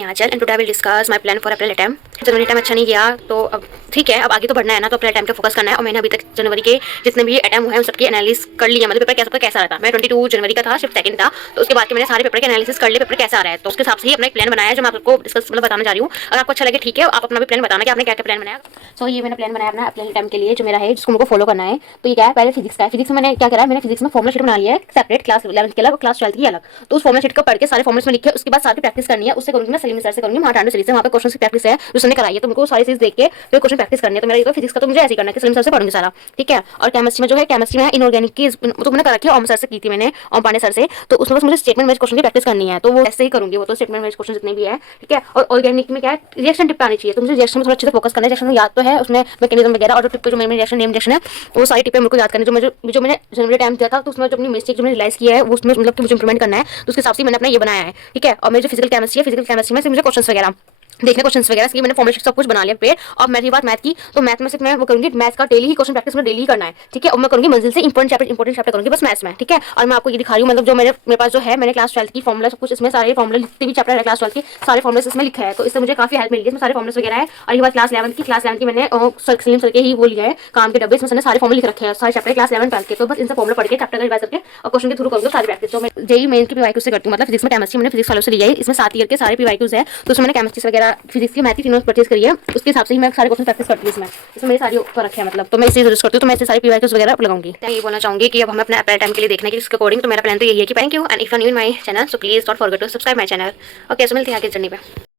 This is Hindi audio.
Aanchal and today I will discuss my plan for April attempt. जनवरी टाइम अच्छा नहीं गया तो अब ठीक है, अब आगे तो बढ़ना है ना, तो अप्रैल टाइम पे फोकस करना है। और मैंने अभी तक जनवरी के जितने भी अटेम्प्ट हुए हैं उन सबकी एनालिसिस कर लिया, मतलब पेपर कैसा रहा था। मैं 22 जनवरी का था, सिर्फ सेकंड था, तो उसके बाद के मैंने सारे पेपर के एनालिसिस कर लिए, पेपर कैसा आ रहा है, तो उसके हिसाब से ही अपना एक प्लान बनाया है जो मैं आपको डिस्कस मतलब बताना चाह रही हूँ। अगर आपको अच्छा लगे ठीक है, आप अपना भी प्लान बताना कि आपने क्या क्या प्लान बनाया। सो ये मैंने प्लान बनाया अपना अप्रैल टाइम के लिए जो मेरा है, जिसको मुझे फॉलो करना है। तो ये क्या है, पहले फिजिक्स का है। फिजिक्स में मैंने क्या करा है, मैंने फिजिक्स में फॉर्मुला शीट बना लिया है सेपरेट, क्लास 11th के अलग और क्लास 12th की अलग। तो उस फॉर्मुला शीट को पढ़ के सारे फॉर्मुले में लिखे, उसके बाद सारी प्रैक्टिस करनी है। उससे करूंगी मैं सलीम सर से करूंगी, महाटांडो सीरीज से, वहाँ पे क्वेश्चन की प्रैक्टिस है जो उसने कराई है, तो मुझको सारी चीज देख के फिर क्वेश्चन प्रैक्टिस करनी है। तो मेरा ये तो फिजिक्स का तो मुझे ऐसे ही करना है कि सलीम सर से पढ़ूंगी सारा, ठीक है। और केमिस्ट्री में जो है, केमिस्ट्री में इनऑर्गेनिक की तो मैंने कर रखी है, ओम सर से की थी मैंने, ओम पांडे सर से। तो उसमें बस मुझे स्टेटमेंट वाइज क्वेश्चन की प्रैक्टिस करनी है, तो वो ऐसे ही करूंगी, वो तो स्टेटमेंट वाइज क्वेश्चन जितने भी है, ठीक है। और ऑर्गेनिक में क्या है, रिएक्शन टिप आनी चाहिए, तो मुझे रिएक्शन में थोड़ा अच्छे से फोकस करना है। रिएक्शन याद तो है, उसमें मैकेनिज्म वगैरह और जो टिप जो मेरे रिएक्शन नेम रिएक्शन है, वो सारी टिपें मुझे याद करनी है। जो मैंने जनवरी टाइम दिया था, तो उसमें जो अपनी मिस्टेक जो मैंने रियलाइज किया है, उसमें मतलब कि मुझे इंप्रूवमेंट करना है, तो उसके हिसाब से मैंने अपना ये बनाया है, ठीक है। और मेरी जो फिजिकल केमिस्ट्री है, फिजिकल केमिस्ट्री में से मुझे क्वेश्चन वगैरह देखने, क्वेश्चंस वगैरह इसलिए मैंने फॉर्मेट सब कुछ बना लिया पे। और मेरी बात मैथ की, तो मैथ में सिर्फ मैं वो करूंगी, मैथ का डेली ही क्वेश्चन प्रैक्टिस में डेली ही करना है, ठीक है। और मैं करूंगी मंजिल से इंपॉर्टेंट चैप्टर करूंगी बस मैथ्स में, ठीक है। और मैं आपको ये दिखा रही हूँ, मतलब जो मेरे पास जो है, मैंने क्लास 12 की फॉर्मुला सब कुछ इसमें सारे फॉर्मुले जितने भी चैप्टर है क्लास 12 के सारे फॉर्मुले इसमें लिखा है, तो इससे मुझे काफी हेल्प मिली है। इसमें सारे फॉर्मुले वगैरह है। और ये बात क्लास 11 की मैंने सलीम सर के ही वो लिया है काम के डब्बे, इसमें सारे फॉर्मुले लिख रखे हैं, सारे चैप्टर क्लास 11 12 के। तो बस इनसे फॉर्मुला पढ़ के चैप्टर का रिवाइज करके और क्वेश्चन के थ्रू करूंगा सारी प्रैक्टिस। जो मैं जेई मेन की पीवाईक्यू से करती हूँ, मतलब फिजिक्स में केमिस्ट्री मैंने फिजिक्स वालों से लिया है, इसमें 7 ईयर के सारे पीवाईक्यूज है, तो उसमें मैंने केमिस्ट्री वगैरह फिजिक्स की मैथ की तीनों परचेज करी है, उसके हिसाब से ही मैं सारे क्वेश्चन प्रैक्टिस करती हूँ। इसमें मेरी सारी ऊपर रखे हैं, मतलब तो मैं इसे यूज करती हूँ, तो मैं इसे सारी पीवाईक्यूज वगैरह लगाऊंगी। मैं ये बोलना चाहूंगी कि अब हमें अपने अप्रैल टाइम के लिए देखना है कि इसके अकॉर्डिंग, तो मेरा प्लान तो यही है कि thank you and if you are new in my channel so please don't forget to subscribe my channel. Okay, so मिलते हैं आगे जर्नी पे।